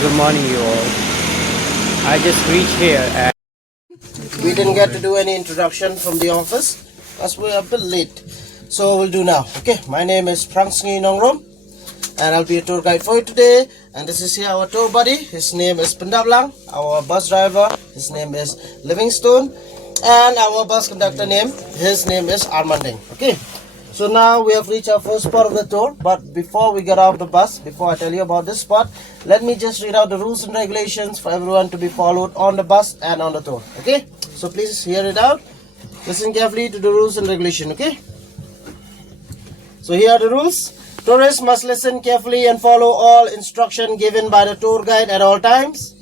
Good morning, you all. I just reached here and We didn't get to do any introduction from the office as we're a bit late. So we'll do now. Okay, my name is Prangsngi Nongrom and I'll be a tour guide for you today. And this is here our tour buddy. His name is Pendaplang. Our bus driver, his name is Livingstone. And our bus conductor his name is Armanding. Okay. So now we have reached our first spot of the tour, but before we get off the bus, before I tell you about this spot, let me just read out the rules and regulations for everyone to be followed on the bus and on the tour. Okay, so please hear it out, listen carefully to the rules and regulation. Okay, so here are the rules. Tourists must listen carefully and follow all instruction given by the tour guide at all times.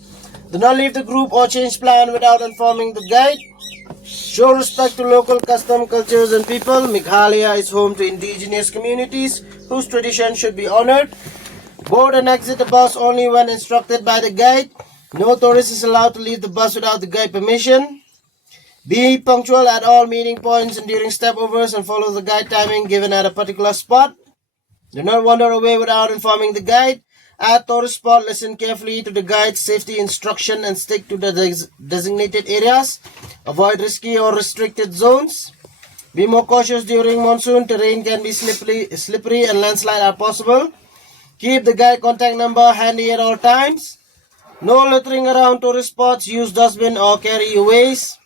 Do not leave the group or change plan without informing the guide. Show respect to local custom, cultures and people. Meghalaya is home to indigenous communities whose traditions should be honored. Board and exit the bus only when instructed by the guide. No tourist is allowed to leave the bus without the guide permission. Be punctual at all meeting points and during stepovers and follow the guide timing given at a particular spot. Do not wander away without informing the guide. At tourist spot, listen carefully to the guide's safety instruction and stick to the designated areas. Avoid risky or restricted zones. Be more cautious during monsoon. Terrain can be slippery and landslide are possible. Keep the guide contact number handy at all times. No littering around tourist spots. Use dustbin or carry your waste.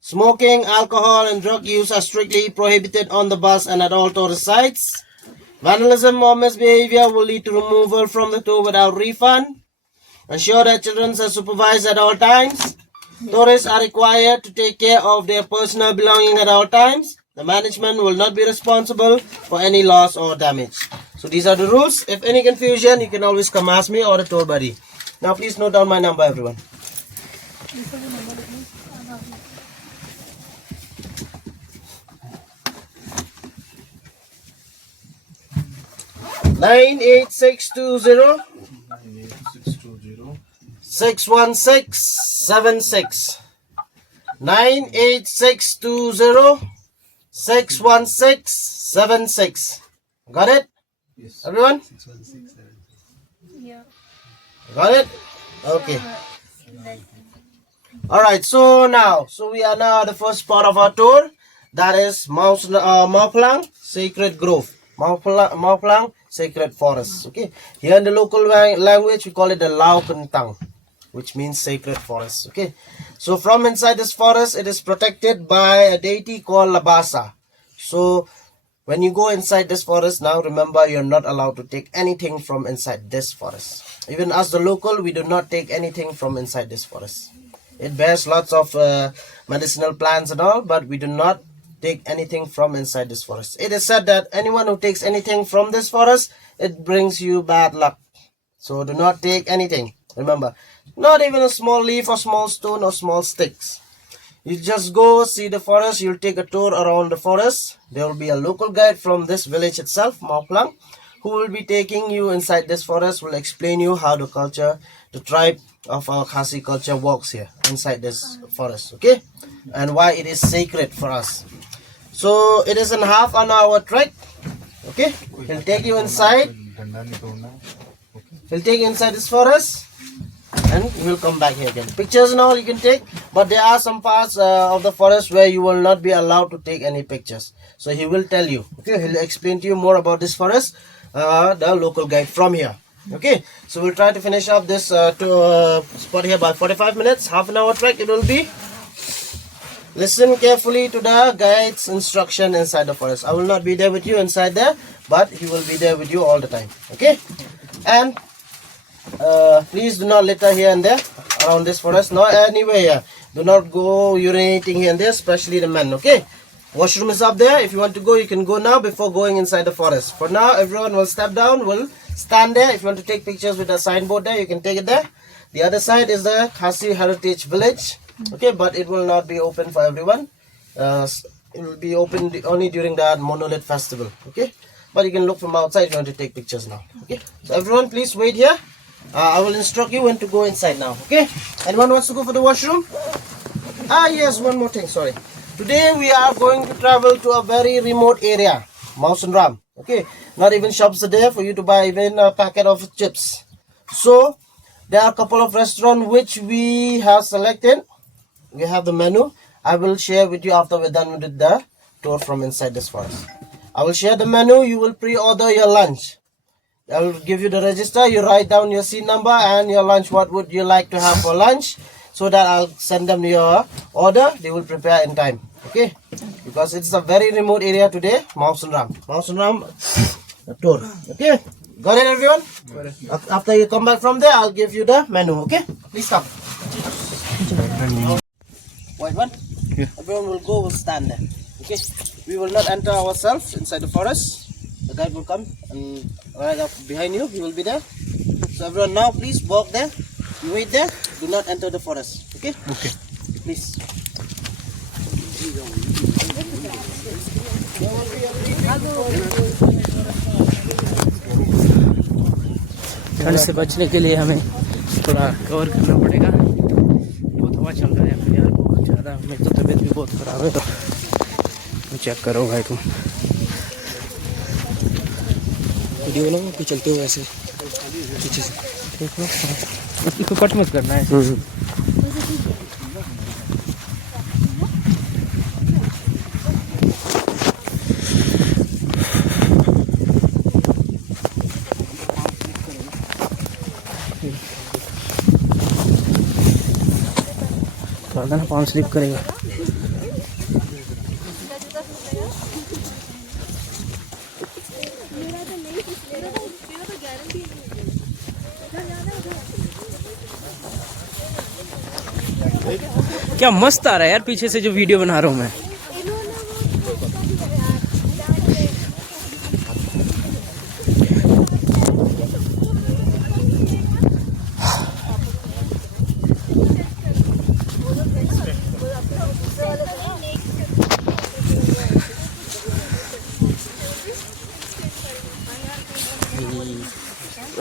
Smoking, alcohol and drug use are strictly prohibited on the bus and at all tourist sites. Vandalism or misbehavior will lead to removal from the tour without refund. Ensure that children are supervised at all times. Tourists are required to take care of their personal belongings at all times. The management will not be responsible for any loss or damage. So these are the rules. If any confusion, you can always come ask me or the tour buddy. Now please note down my number, everyone. 98620 61676. 98620 61676. Got it? Yes. Everyone? 616. Yeah. Got it? Okay. Alright, so we are now at the first spot of our tour. That is Mauplang Sacred Grove. Mauplang Sacred Forest. Okay. Here in the local language, we call it the Lao Kentang, which means sacred forest. Okay. So from inside this forest, it is protected by a deity called Labasa. So when you go inside this forest, now remember you're not allowed to take anything from inside this forest. Even as the local, we do not take anything from inside this forest. It bears lots of medicinal plants and all, but we do not take anything from inside this forest. It is said that anyone who takes anything from this forest, it brings you bad luck. So do not take anything. Remember, not even a small leaf or small stone or small sticks. You just go see the forest. You'll take a tour around the forest. There will be a local guide from this village itself, Mauplang, who will be taking you inside this forest, will explain you how the tribe of our Khasi culture walks here inside this forest, okay, and why it is sacred for us. So it is in half an hour trek. Okay, he'll take you inside. He'll take you inside this forest, and we'll come back here again. Pictures and all you can take, but there are some parts of the forest where you will not be allowed to take any pictures. So he will tell you. Okay, he'll explain to you more about this forest. The local guide from here. Okay, so we'll try to finish up this spot here by 45 minutes. Half an hour trek it will be. Listen carefully to the guide's instruction inside the forest. I will not be there with you inside there, but he will be there with you all the time. Okay, and please do not litter here and there around this forest, nor anywhere here. Do not go urinating here and there, especially the men. Okay, washroom is up there. If you want to go, you can go now before going inside the forest. For now, everyone will step down, will stand there. If you want to take pictures with a signboard there, you can take it there. The other side is the Khasi Heritage Village. Okay, but it will not be open for everyone. It will be open only during the Monolith Festival. Okay, but you can look from outside if you want to take pictures now. Okay, so everyone please wait here. I will instruct you when to go inside now. Okay, anyone wants to go for the washroom? Yes, one more thing, sorry. Today we are going to travel to a very remote area, Mausan Ram. Okay, not even shops are there for you to buy even a packet of chips. So There are a couple of restaurants which we have selected. We have the menu. I will share with you after we're done with the tour from inside this forest. I will share the menu. You will pre-order your lunch. I will give you the register. You write down your seat number and your lunch. What would you like to have for lunch? So that I'll send them your order. They will prepare in time. Okay? Because it's a very remote area today. Mausunram. Mausunram tour. Okay? Got it, everyone? Got it. After you come back from there, I'll give you the menu. Okay? Please come. White one? Yeah. Everyone will go, will stand there. Okay? We will not enter ourselves inside the forest. The guide will come and right up behind you, he will be there. So everyone now please walk there. You wait there. Do not enter the forest. Okay? Okay. Please. ठंड से बचने के लिए हमें थोड़ा cover करना पड़ेगा। बहुत हवा चल रहा है अभी यार, बहुत ज़्यादा। मेरी तो तबीयत भी बहुत ख़राब है, तो चेक करो भाई तुम। वीडियो ना कि चलते हो ऐसे पीछे से देख लो, इसको कट मत करना है। ना पाँव स्लिप करेगा। क्या मस्त आ रहा है यार पीछे से जो वीडियो बना रहा हूँ मैं।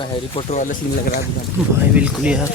हैरी पॉटर वाला सीन लग रहा है भाई, बिल्कुल यार।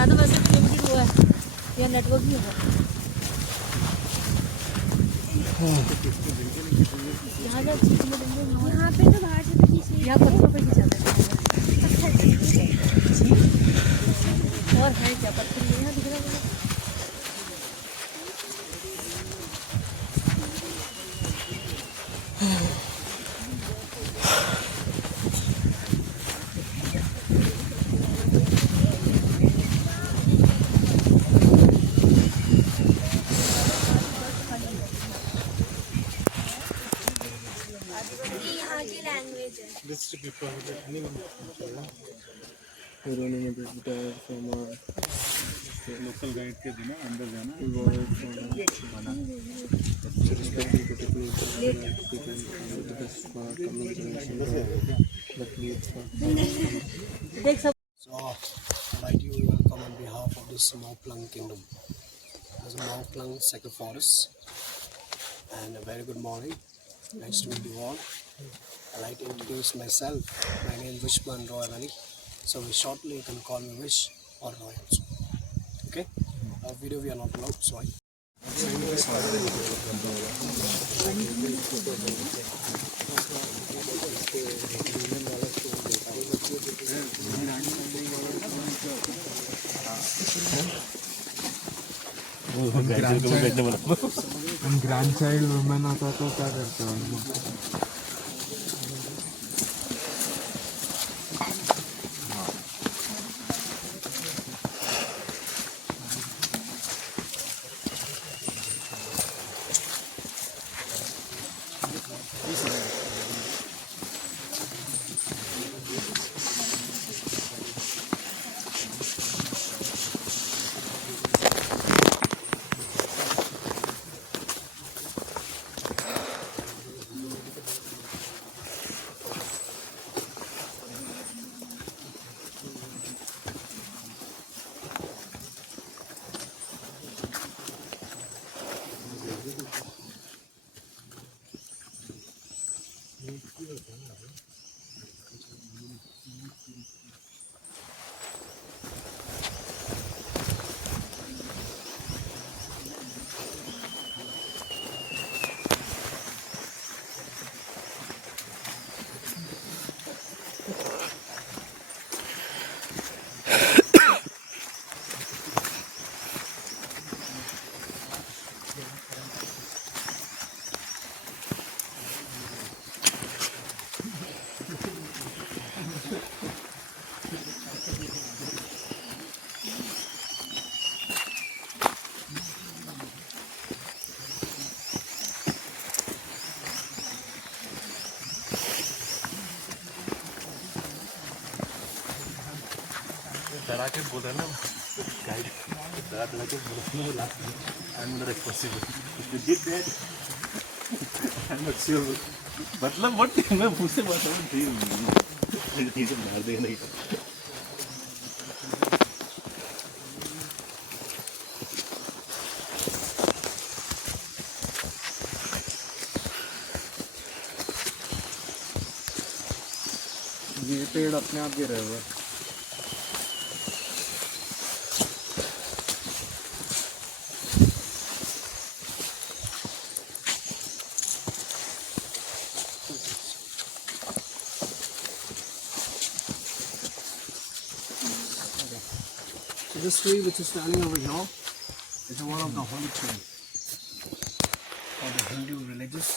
तो वैसे लिमिटेड हुआ है या नेटवर्क भी होगा। यहाँ पे तो बाहर से खींच नहीं, यहाँ पत्थरों पे खींचा और है क्या पत्थर यहाँ दिख रहा है। लोकल गाइड के बिना अंदर जाना So, I'd like to welcome on behalf of this Mauplang Kingdom. This is Mauplang Sacred Forest, and a very good morning. Nice to meet you all. I'd like to introduce myself. My name is Vishman Roy Ali. So shortly you can call me Vish or Roy also. Okay? Our video we are not allowed, sorry. Grand child women आता तो क्या करते हो? डरा के बोला ना guide डरा के बोला ना लास्ट में I am not responsible if you did that I am not sure मतलब व्हाट मैं मुझसे बात कर रही हूं नहीं तो मार देगा नहीं ये पेड़ अपने आप गिरे हुए So this tree which is standing over here is one of the holy trees for the Hindu religious.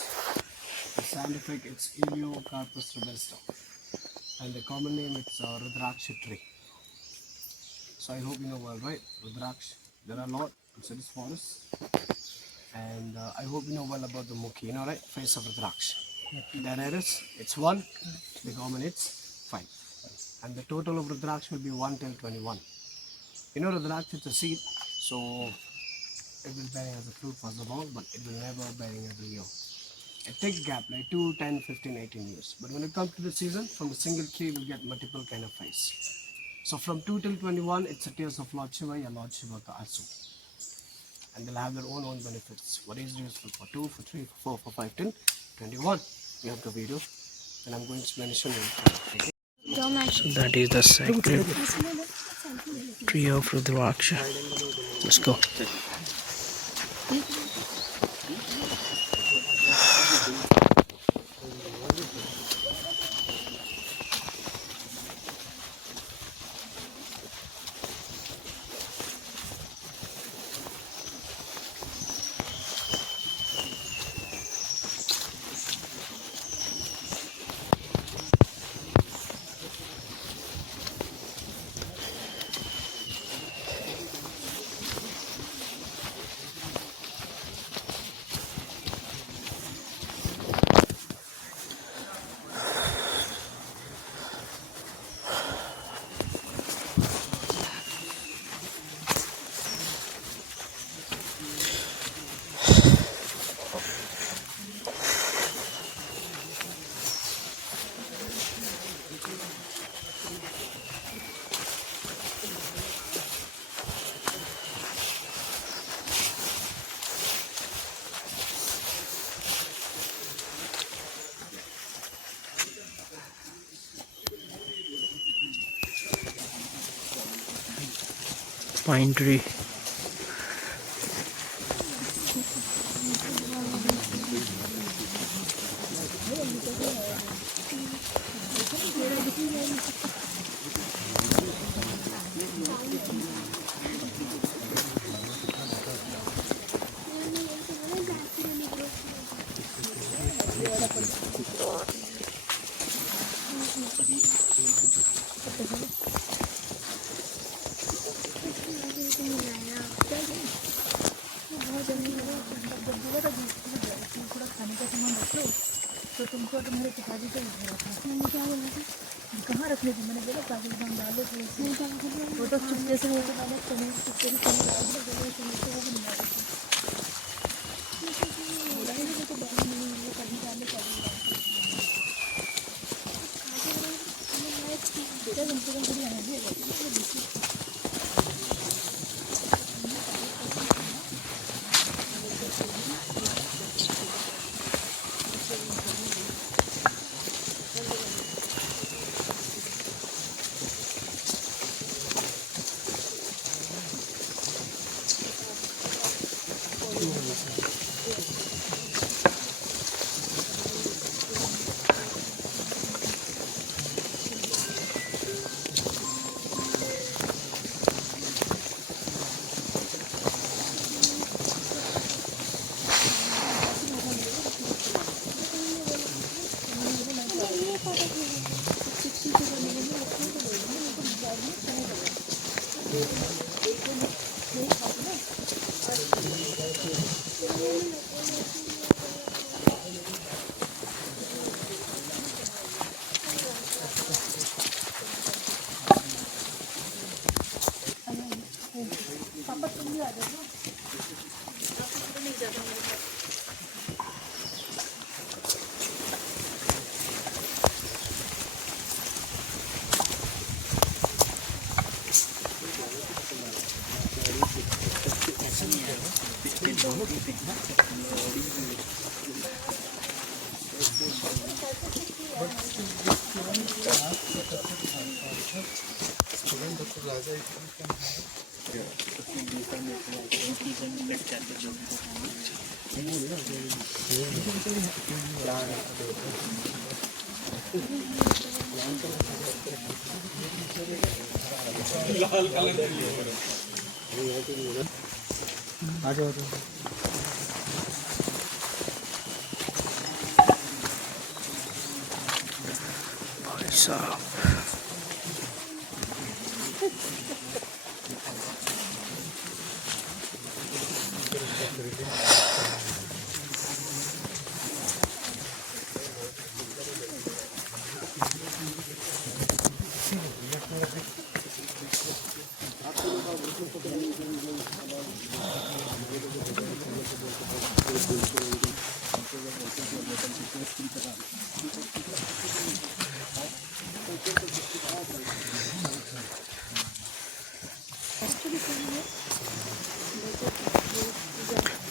The scientific it's Eliocarpus robusta, and the common name it's Rudraksha tree. So I hope you know well, right? Rudraksha. There are a lot inside this forest, and I hope you know well about the Mukhi, you know, right? Face of Rudraksha. There it is. It's 1. The common it's 5, and the total of Rudraksha will be 1 till 21. You know, Rudraksha is a seed, so it will bear as a fruit first of all, but it will never bear every year. It takes gap like 2, 10, 15, 18 years. But when it comes to the season, from a single tree, you will get multiple kind of face. So from 2 till 21, it's a tears of Lord Shiva, your Lord Shiva ka Asu. And they'll have their own benefits. What is useful for 2, for 3, for 4, for 5, 10, 21. You have the video, and I'm going to explain it soon. So that is the sacred tree of Rudraksha. Let's go. Pine tree. तो तुमको तो मेरे पिताजी को बोला था। मैंने क्या बोला था? कहाँ रख लेते? मैंने बोला कागज बम डालो थोड़े से। वो तो चुपके से वो तो डाले चने चुपके से चने डाल दिए बोले चने से वो भी नहीं डाले बोला है वो तो बम नहीं वो कभी डाले कभी बेटा तुमको तो थोड़ी एनर्जी है भाई साहब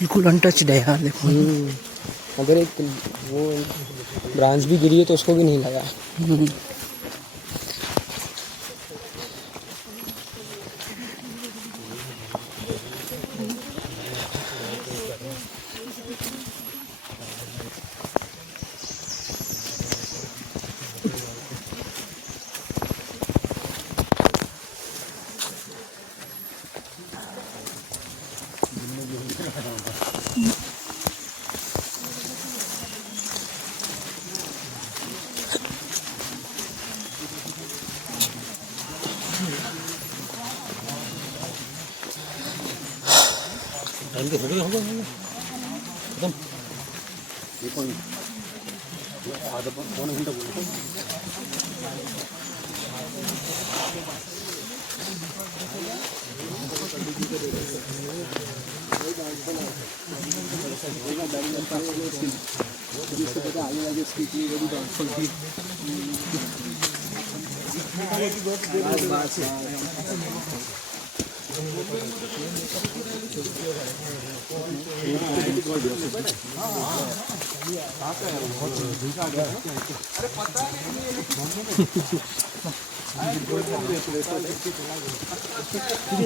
बिल्कुल अनटच्ड है यार, देखो। अगर एक वो ब्रांच भी गिरी है तो उसको भी नहीं लगा।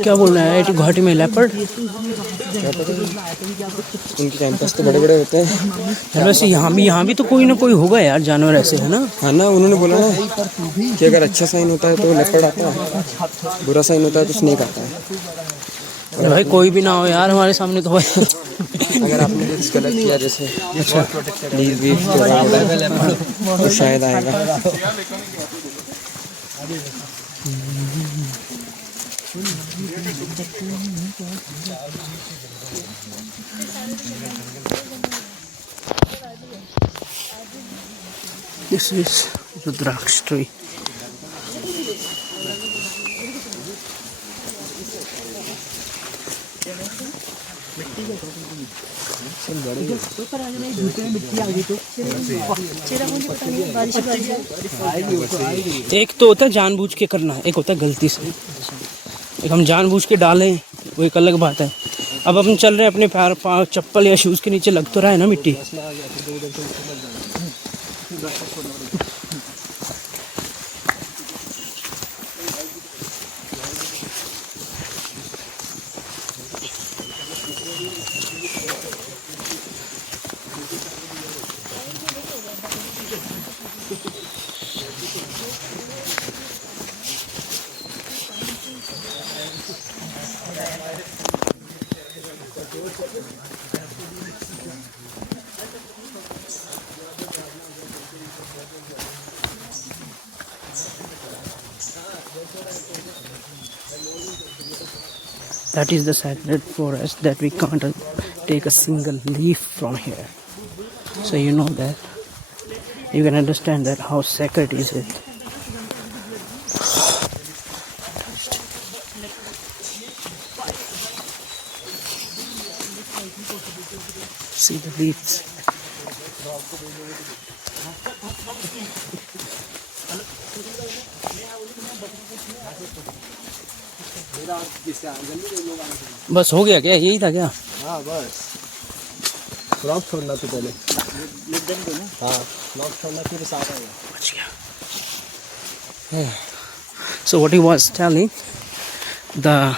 क्या बोल रहा है आईआईटी गुवाहाटी में लेपर्ड? उनके कैंपस तो बड़े बड़े होते हैं यार वैसे यहाँ भी तो कोई ना कोई होगा यार, जानवर ऐसे, है ना? हाँ ना, उन्होंने बोला ना कि अगर अच्छा साइन होता है तो लेपर्ड आता है, बुरा साइन होता है तो स्नेक आता है। अरे भाई कोई भी ना हो यार हमारे सामने तो भाई। अगर आपने कुछ गलत किया जैसे लीव वीव तो शायद आएगा। This is Rudraksh tree. एक तो होता है जानबूझ के करना, एक होता है गलती से। एक हम जानबूझ के डालें वो एक अलग बात है। अब अपन चल रहे हैं अपने पैर चप्पल या शूज़ के नीचे लग तो रहा है ना मिट्टी। That is the sacred forest that we can't take a single leaf from here. So you know that, you can understand that how sacred is it. See the leaves. बस हो गया क्या? यही था क्या? हाँ बस लॉक छोड़ना तो पहले हाँ लॉक छोड़ना फिर साफ आएगा. बच गया. So what he was telling, the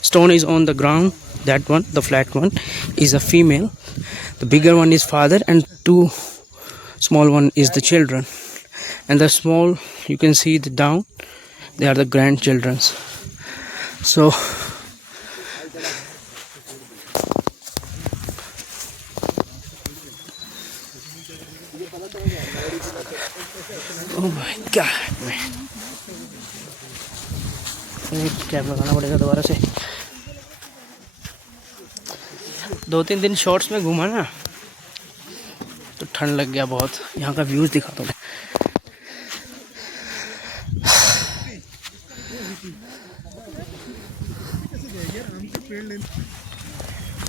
stone is on the ground. That one, the flat one, is a female. The bigger one is father, and two small one is the children. And the small, you can see the down, they are the grandchildren. So oh my god, man. Cap लगाना पड़ेगा दोबारा से. 2-3 दिन shorts में घूमा ना तो ठंड लग गया बहुत. यहाँ का व्यूज दिखा दो.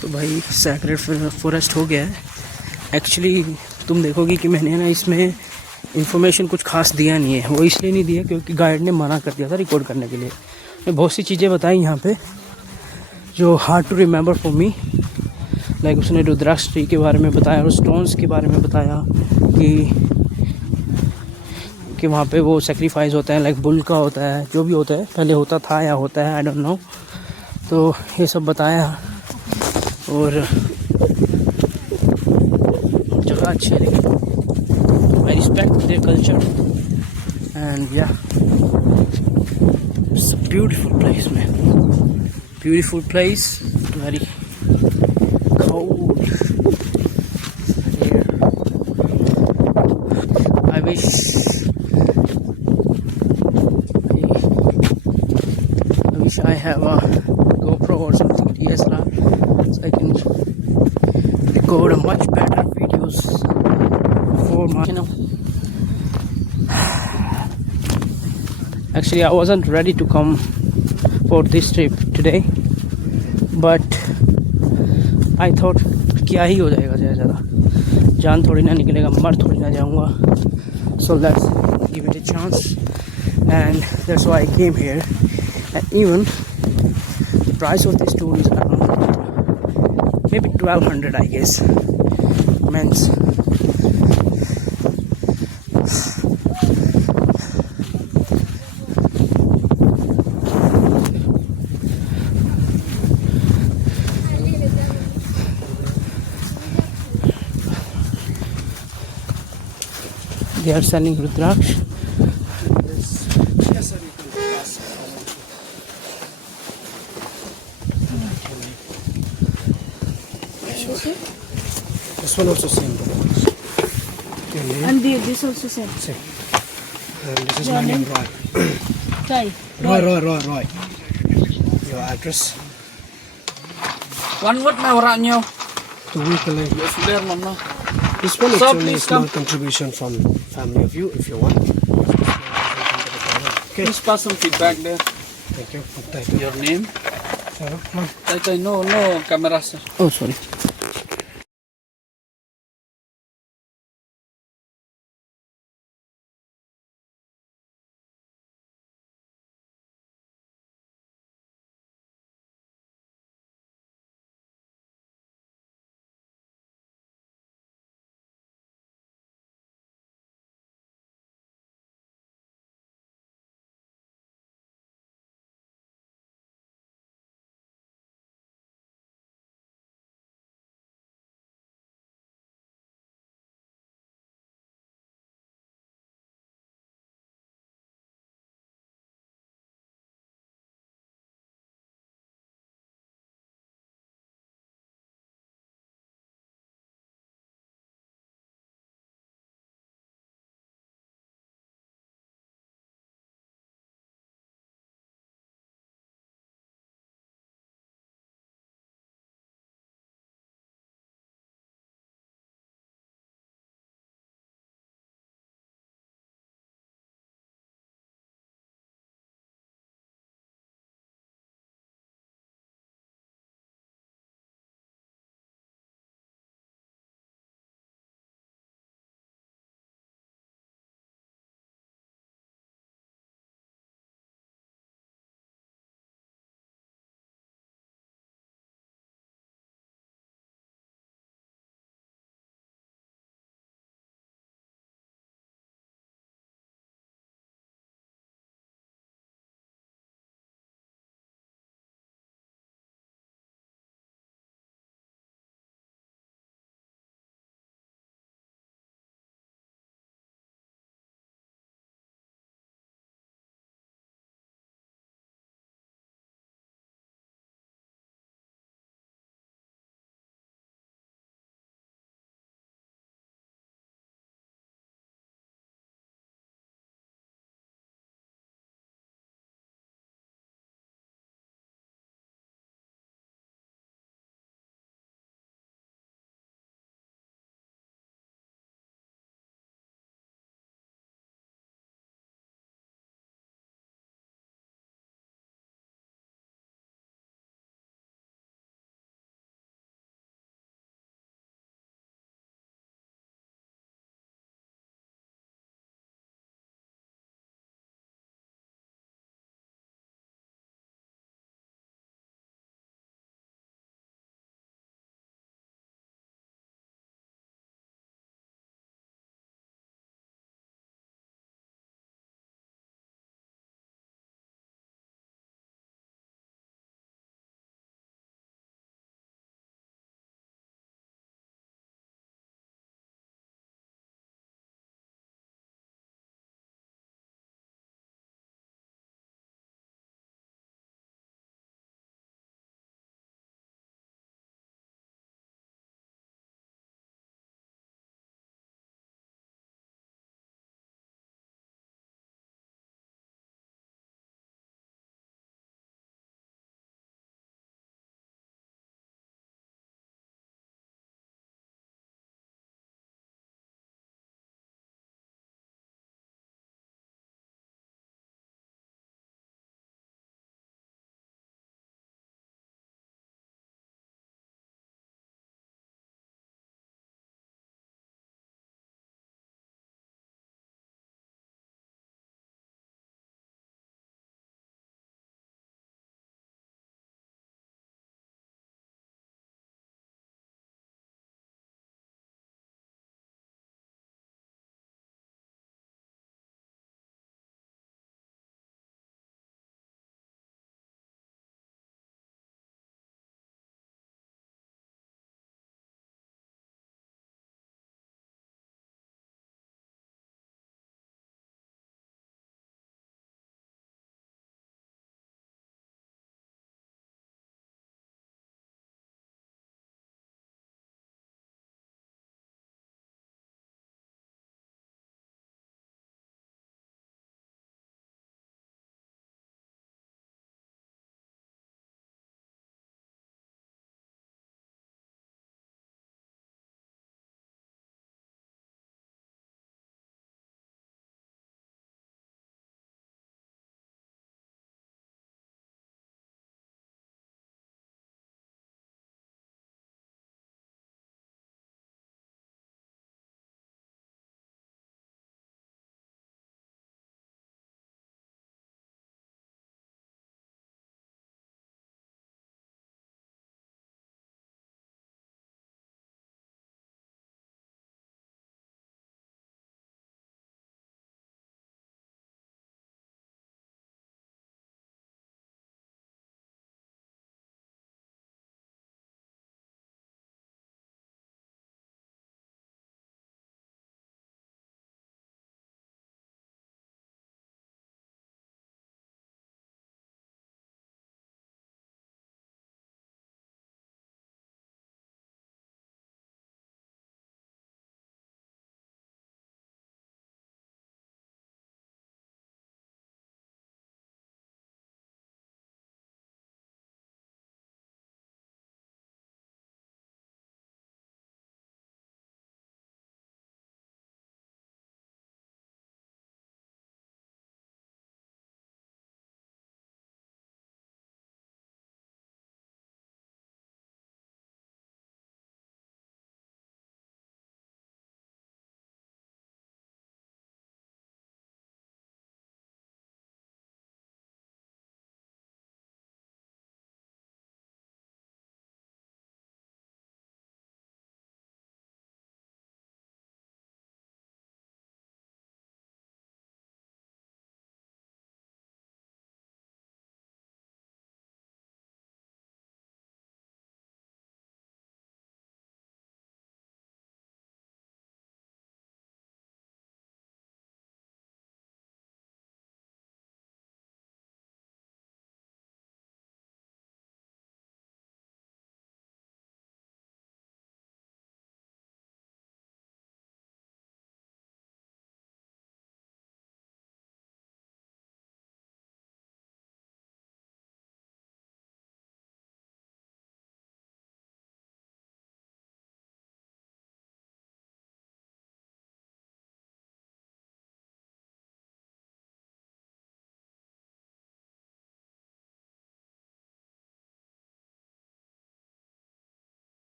तो भाई सैक्रेड फॉरेस्ट हो गया है. एक्चुअली तुम देखोगे कि मैंने ना इसमें इंफॉर्मेशन कुछ खास दिया नहीं है. वो इसलिए नहीं दिया क्योंकि गाइड ने मना कर दिया था रिकॉर्ड करने के लिए. मैं बहुत सी चीज़ें बताई यहाँ पे जो hard to remember for me. Like उसने रुद्राक्ष ट्री के बारे में बताया और स्टोन्स के बारे में बताया कि वहाँ पे वो सेक्रीफाइस होता है. लाइक बुल का होता है, जो भी होता है, पहले होता था या होता है, आई डोंट नो. तो ये सब बताया. और जगह अच्छी है लेकिन I respect their culture and yeah it's a beautiful place man. Beautiful place, very cold here. I wish I have a GoPro or something, DSLR, so I can record a much better videos for my channel. Actually, I wasn't ready to come for this trip today, but I thought क्या ही हो जाएगा ज़्यादा. जान थोड़ी ना निकलेगा, मर थोड़ी ना जाऊँगा. So let's give it a chance, and that's why I came here. And even the price of this tour is around maybe 1200, I guess. Men's. They are selling Rudraksh. This one also same. And this also same. Same. This is my name, Roy. Try. Roy. Your address? One word na orang nyo. The weekly. Sudah mana? This one is So, only a please small come. contribution from family of you if you want. Please pass some feedback there. Thank you. Your name? Come on. No camera sir. Oh, sorry.